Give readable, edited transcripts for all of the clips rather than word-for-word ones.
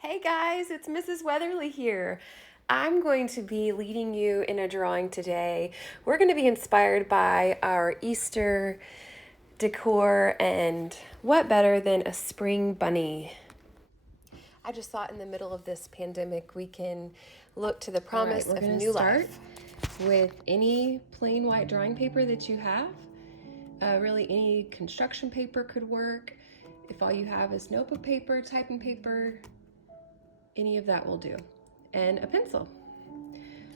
Hey guys, it's Mrs. Weatherly here. I'm going to be leading you in a drawing today. We're going to be inspired by our Easter decor, and what better than a spring bunny? I just thought in the middle of this pandemic we can look to the promise We're of going to new start life. with any plain white drawing paper that you have. Really, any construction paper could work. If all you have is notebook paper, typing paper, any of that will do. And a pencil.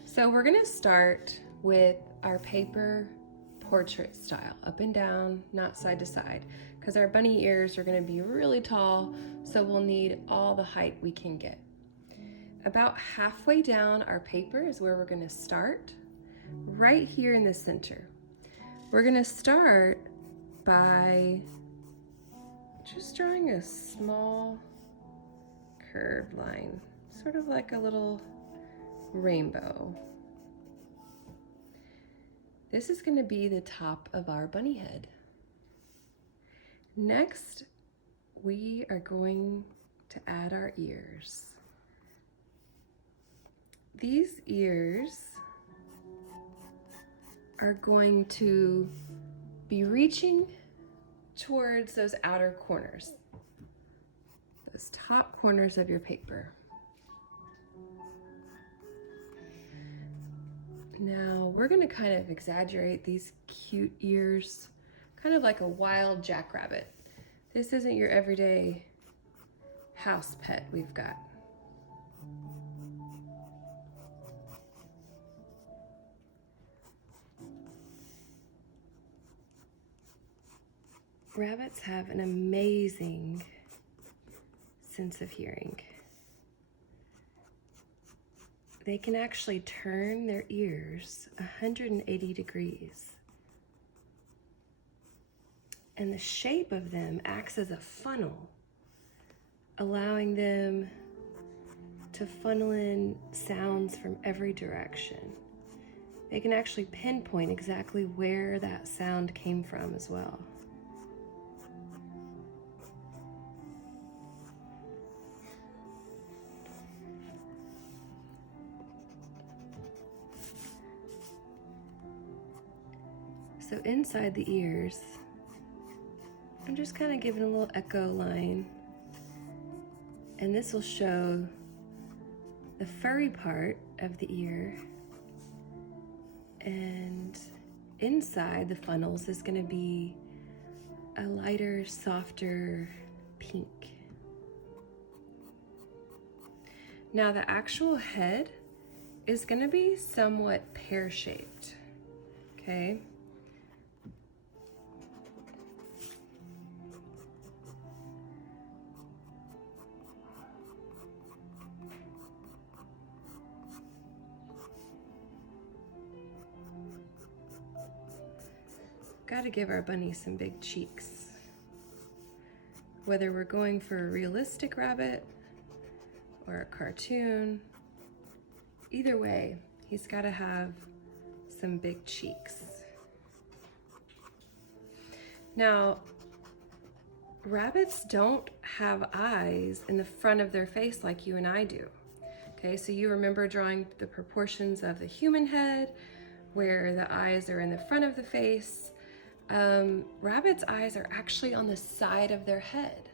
So we're going to start with our paper portrait style, up and down, not side to side, because our bunny ears are going to be really tall, so we'll need all the height we can get. About halfway down our paper is where we're going to start, right here in the center. We're going to start by just drawing a small curved line, sort of like a little rainbow. This is going to be the top of our bunny head. Next, we are going to add our ears. These ears are going to be reaching towards those outer corners, those top corners of your paper. Now we're going to kind of exaggerate these cute ears, kind of like a wild jackrabbit. This isn't your everyday house pet we've got. Rabbits have an amazing sense of hearing. They can actually turn their ears 180 degrees. And the shape of them acts as a funnel, allowing them to funnel in sounds from every direction. They can actually pinpoint exactly where that sound came from as well. So inside the ears, I'm just kind of giving a little echo line, and this will show the furry part of the ear, and inside the funnels is going to be a lighter, softer pink. Now the actual head is going to be somewhat pear-shaped, okay? Got to give our bunny some big cheeks. Whether we're going for a realistic rabbit or a cartoon, either way, he's got to have some big cheeks. Now, rabbits don't have eyes in the front of their face like you and I do. Okay, so you remember drawing the proportions of the human head, where the eyes are in the front of the face. Rabbits' eyes are actually on the side of their head.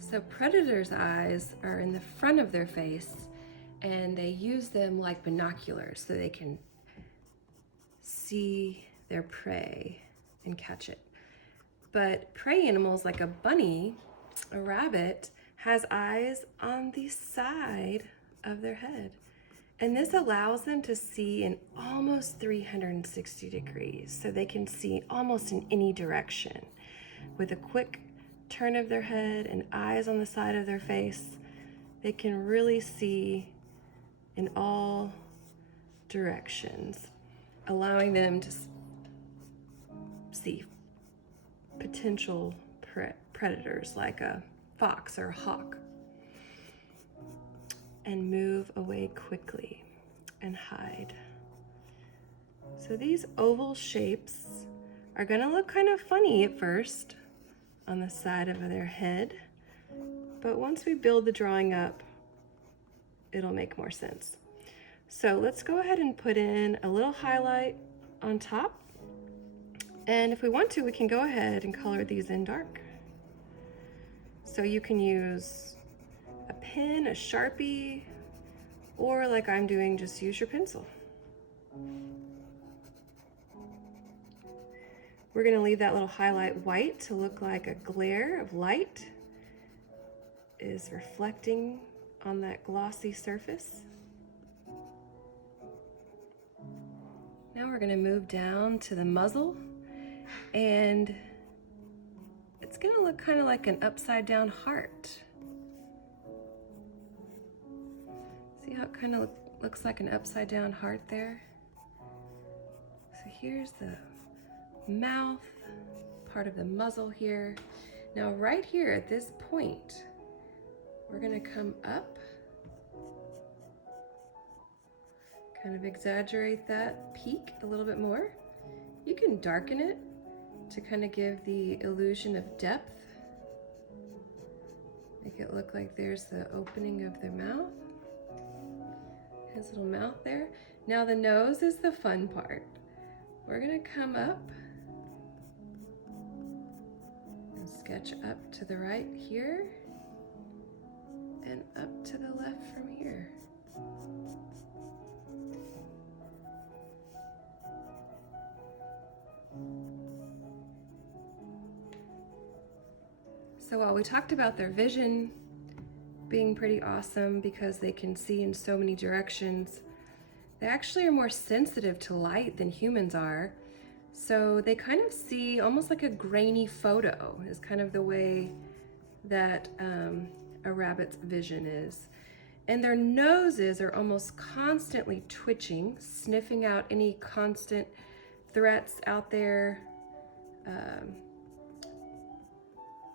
So predators' eyes are in the front of their face, and they use them like binoculars so they can see their prey and catch it. But prey animals like a bunny, a rabbit, has eyes on the side of their head. And this allows them to see in almost 360 degrees, so they can see almost in any direction. With a quick turn of their head and eyes on the side of their face, they can really see in all directions, allowing them to see potential predators like a fox or a hawk, and move away quickly and hide. So these oval shapes are going to look kind of funny at first on the side of their head, but once we build the drawing up, it'll make more sense. So let's go ahead and put in a little highlight on top. And if we want to, we can go ahead and color these in dark. So you can use a pen, a Sharpie, or like I'm doing, just use your pencil. We're gonna leave that little highlight white to look like a glare of light is reflecting on that glossy surface. Now we're gonna move down to the muzzle, and it's gonna look kind of like an upside down heart. See how it kind of looks like an upside down heart there? So here's the mouth, part of the muzzle here. Now right here at this point, we're gonna come up, kind of exaggerate that peak a little bit more. You can darken it to kind of give the illusion of depth. Make it look like there's the opening of their mouth. His little mouth there. Now the nose is the fun part. We're gonna come up and sketch up to the right here and up to the left from here. So while we talked about their vision being pretty awesome because they can see in so many directions, they actually are more sensitive to light than humans are. So they kind of see almost like a grainy photo is kind of the way that a rabbit's vision is. And their noses are almost constantly twitching, sniffing out any constant threats out there,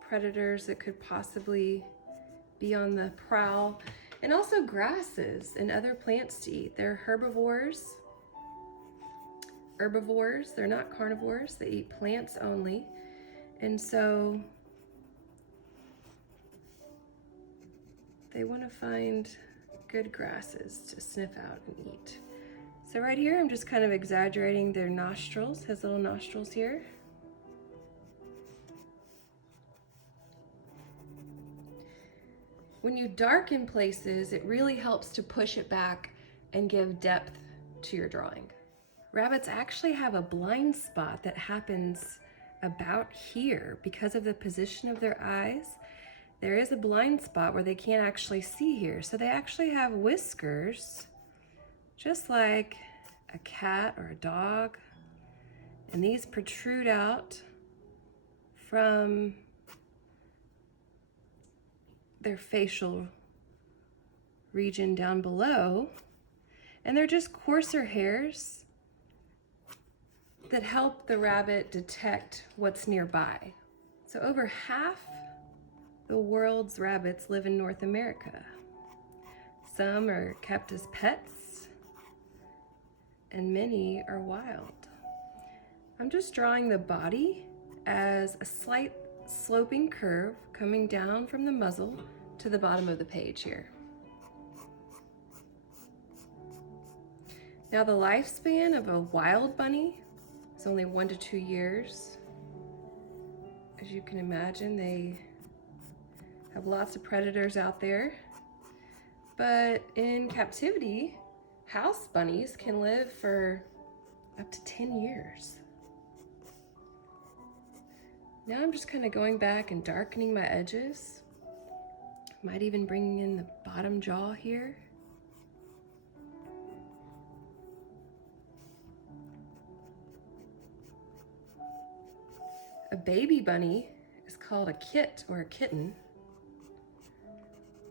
predators that could possibly be on the prowl, and also grasses and other plants to eat. They're herbivores, they're not carnivores, they eat plants only. And so they want to find good grasses to sniff out and eat. So right here, I'm just kind of exaggerating their nostrils, his little nostrils here. When you darken places, it really helps to push it back and give depth to your drawing. Rabbits actually have a blind spot that happens about here because of the position of their eyes. There is a blind spot where they can't actually see here. So they actually have whiskers, just like a cat or a dog. And these protrude out from their facial region down below. And they're just coarser hairs that help the rabbit detect what's nearby. So over half the world's rabbits live in North America. Some are kept as pets, and many are wild. I'm just drawing the body as a slight sloping curve coming down from the muzzle to the bottom of the page here. Now the lifespan of a wild bunny is only 1 to 2 years. As you can imagine, they have lots of predators out there. But in captivity, house bunnies can live for up to 10 years. Now I'm just kind of going back and darkening my edges. Might even bring in the bottom jaw here. A baby bunny is called a kit or a kitten,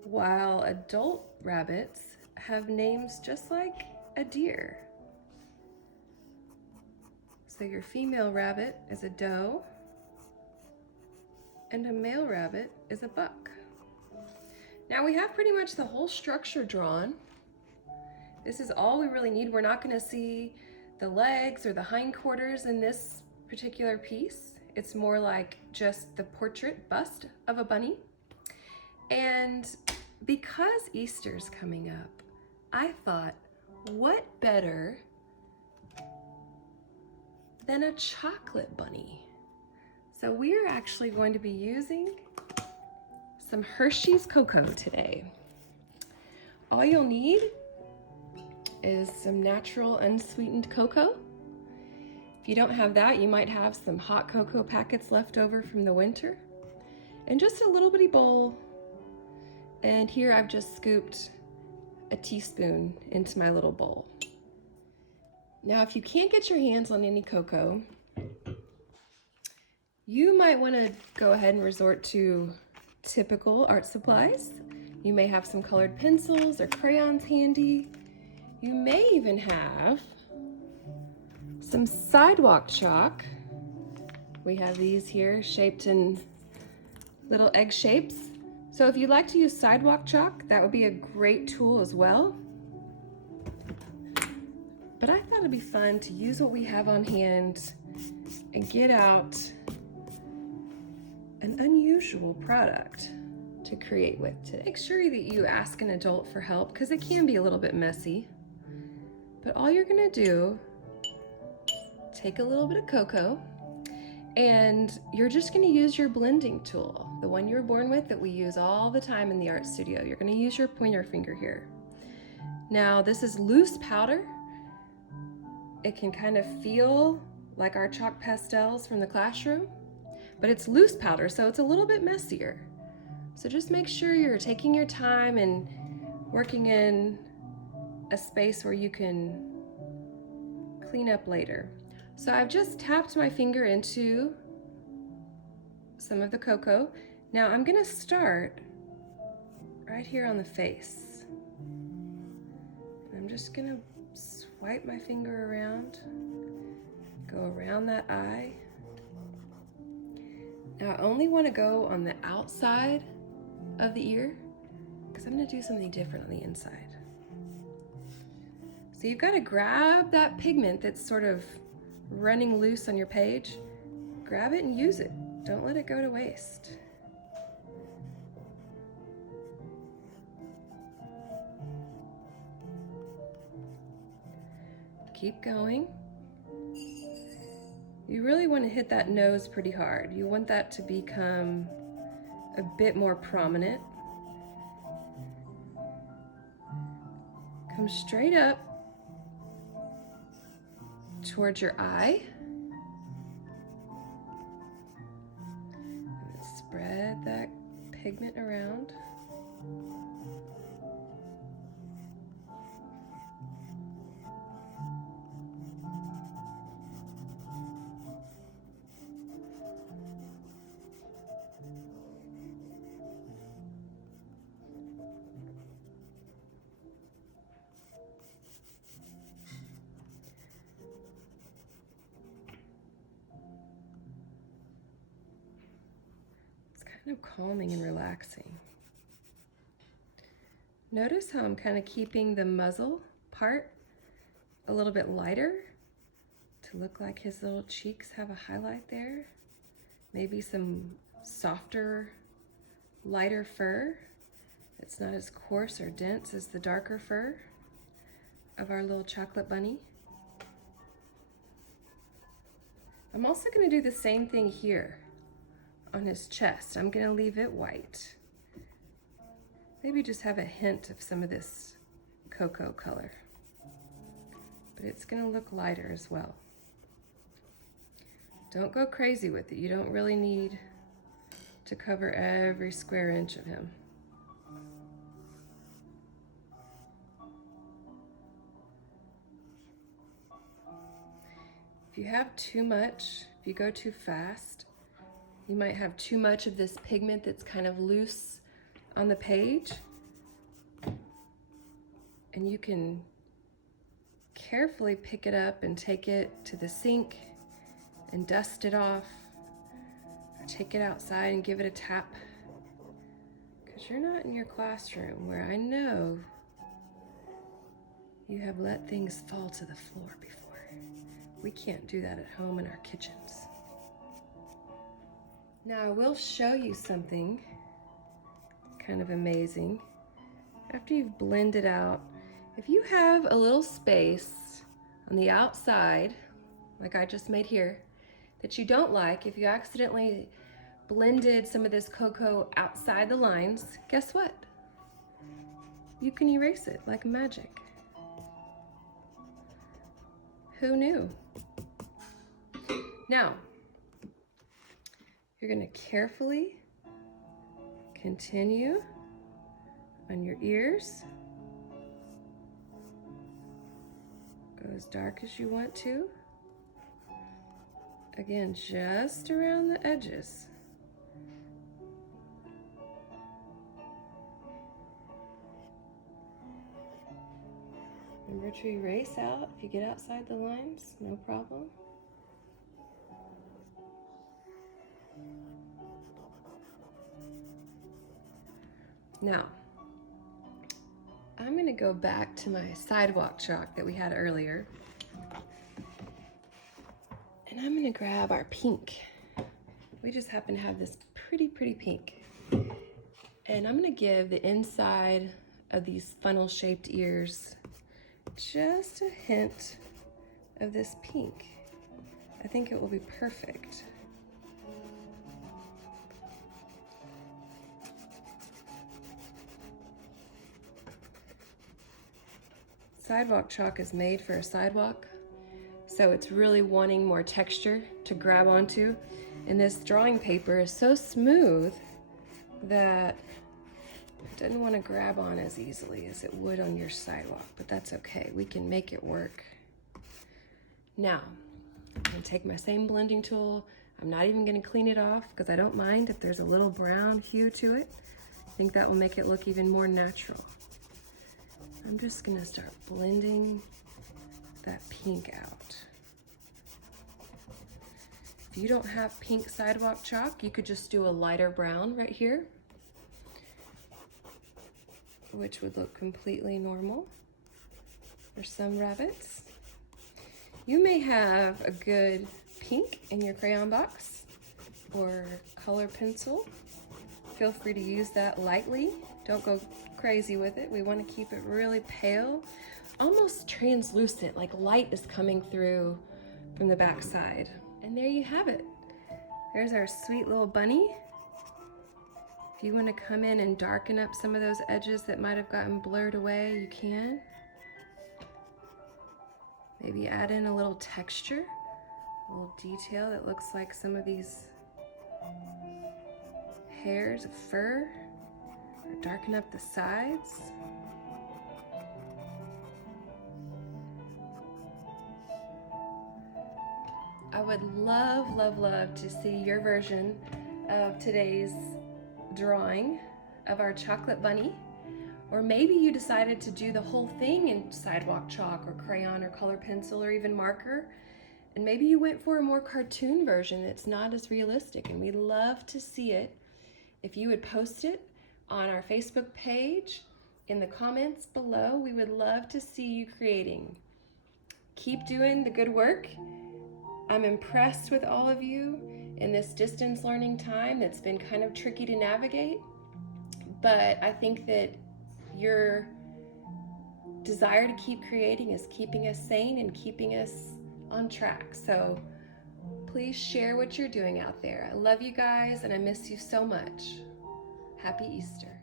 while adult rabbits have names just like a deer. So your female rabbit is a doe, and a male rabbit is a buck. Now we have pretty much the whole structure drawn. This is all we really need. We're not going to see the legs or the hindquarters in this particular piece. It's more like just the portrait bust of a bunny. And because Easter's coming up, I thought, what better than a chocolate bunny? So we are actually going to be using some Hershey's cocoa today. All you'll need is some natural unsweetened cocoa. If you don't have that, you might have some hot cocoa packets left over from the winter, and just a little bitty bowl. And here I've just scooped a teaspoon into my little bowl. Now, if you can't get your hands on any cocoa, you might want to go ahead and resort to typical art supplies. You may have some colored pencils or crayons handy. You may even have some sidewalk chalk. We have these here shaped in little egg shapes. So if you'd like to use sidewalk chalk, that would be a great tool as well. But I thought it'd be fun to use what we have on hand and get out an unusual product to create with today. Make sure that you ask an adult for help because it can be a little bit messy. But all you're gonna do, take a little bit of cocoa, and you're just gonna use your blending tool, the one you were born with that we use all the time in the art studio. You're gonna use your pointer finger here. Now, this is loose powder. It can kind of feel like our chalk pastels from the classroom, but it's loose powder, so it's a little bit messier. So just make sure you're taking your time and working in a space where you can clean up later. So I've just tapped my finger into some of the cocoa. Now I'm gonna start right here on the face. I'm just gonna swipe my finger around, go around that eye. Now I only wanna go on the outside of the ear because I'm gonna do something different on the inside. So you've gotta grab that pigment that's sort of running loose on your page. Grab it and use it. Don't let it go to waste. Keep going. You really want to hit that nose pretty hard. You want that to become a bit more prominent. Come straight up towards your eye. And spread that pigment around. Kind of calming and relaxing. Notice how I'm kind of keeping the muzzle part a little bit lighter to look like his little cheeks have a highlight there. Maybe some softer, lighter fur. It's not as coarse or dense as the darker fur of our little chocolate bunny. I'm also going to do the same thing here on his chest. I'm gonna leave it white. Maybe just have a hint of some of this cocoa color, but it's gonna look lighter as well. Don't go crazy with it. You don't really need to cover every square inch of him. If you have too much, if you go too fast, you might have too much of this pigment that's kind of loose on the page, and you can carefully pick it up and take it to the sink and dust it off, or take it outside and give it a tap, because you're not in your classroom where I know you have let things fall to the floor before. We can't do that at home in our kitchens. Now I will show you something kind of amazing. After you've blended out, if you have a little space on the outside, like I just made here, that you don't like, if you accidentally blended some of this cocoa outside the lines, guess what? You can erase it like magic. Who knew? Now, you're gonna carefully continue on your ears. Go as dark as you want to. Again, just around the edges. Remember to erase out if you get outside the lines, no problem. Now, I'm gonna go back to my sidewalk chalk that we had earlier. And I'm gonna grab our pink. We just happen to have this pretty pink. And I'm gonna give the inside of these funnel-shaped ears just a hint of this pink. I think it will be perfect. Sidewalk chalk is made for a sidewalk, so it's really wanting more texture to grab onto. And this drawing paper is so smooth that it doesn't want to grab on as easily as it would on your sidewalk, but that's okay. We can make it work. Now, I'm gonna take my same blending tool. I'm not even gonna clean it off because I don't mind if there's a little brown hue to it. I think that will make it look even more natural. I'm just gonna start blending that pink out. If you don't have pink sidewalk chalk, you could just do a lighter brown right here, which would look completely normal for some rabbits. You may have a good pink in your crayon box or color pencil. Feel free to use that lightly. Don't go crazy with it. We want to keep it really pale, almost translucent, like light is coming through from the back side. And there you have it. There's our sweet little bunny. If you want to come in and darken up some of those edges that might have gotten blurred away, you can. Maybe add in a little texture, a little detail that looks like some of these hairs of fur, or darken up the sides. I would love to see your version of today's drawing of our chocolate bunny. Or maybe you decided to do the whole thing in sidewalk chalk or crayon or color pencil or even marker. And maybe you went for a more cartoon version that's not as realistic, and we'd love to see it. If you would post it on our Facebook page in the comments below, we would love to see you creating. Keep doing the good work. I'm impressed with all of you in this distance learning time that's been kind of tricky to navigate, but I think that your desire to keep creating is keeping us sane and keeping us on track. So please share what you're doing out there. I love you guys and I miss you so much. Happy Easter.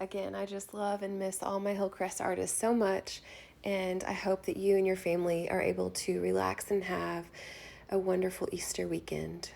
Again, I just love and miss all my Hillcrest artists so much, and I hope that you and your family are able to relax and have a wonderful Easter weekend.